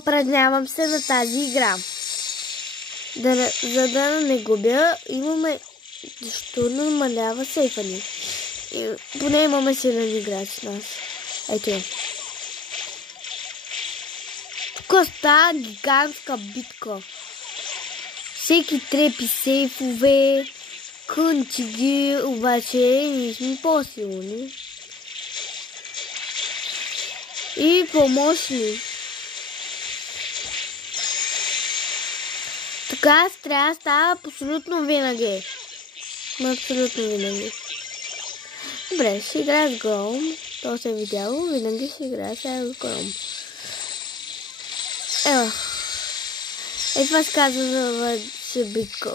Упражнявам се на тази игра. За да не губя, имаме... Защо намалява сейфа ни? Поне имаме силен играч с нас. Ето. Тук става гигантска битка. Всеки трепи сейфове, кънчиги, обаче ние сме по-силни. И помощни. Така трябва да става абсолютно винаги. Абсолютно винаги. Добре, ще играя с Гром. То се е видяло, винаги ще играя с Гром. Това се казва за битка.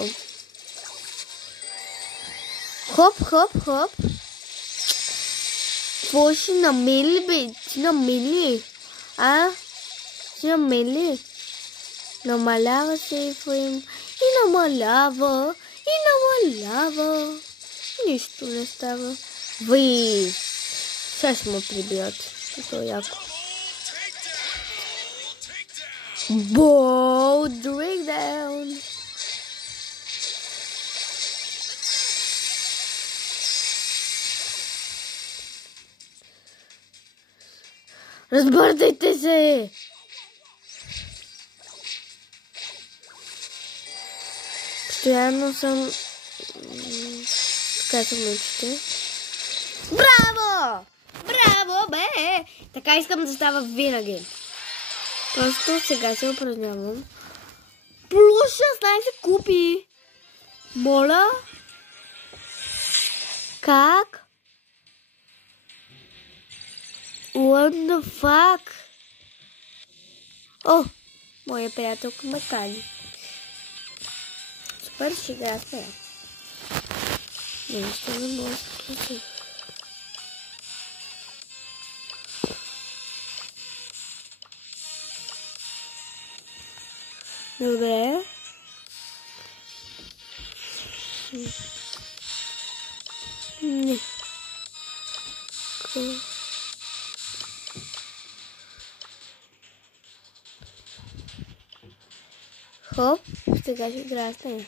Хоп, хоп, хоп. Какво ще намели, бе? Ти намели? Ти намели? Намалява сейфа им. И намалява. Нищо не става. Сега ще му прибият. Това е яко. Боу, дрейкдаун. Разбърдайте се! Постоянно съм... Така съм учите. Браво! Браво, бе! Така искам да става винаги. Просто сега се упражнявам. Плюс 16 купи! Моля? Как? What the fuck? О! Моя приятелка ме кани. Супер, ще игра сега. Нещо не може да включи. Добре. Не. Хоп, сега ще играя с нея.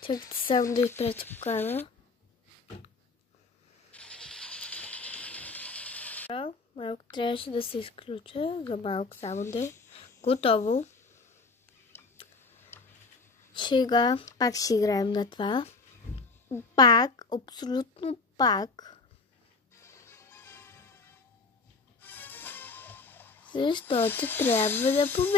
Чакайте само да изпреча покана. Малко трябваше да се изключа, за малко само да е готово. Сега пак ще играем на това. Пак, абсолютно пак. Защото трябва да победим.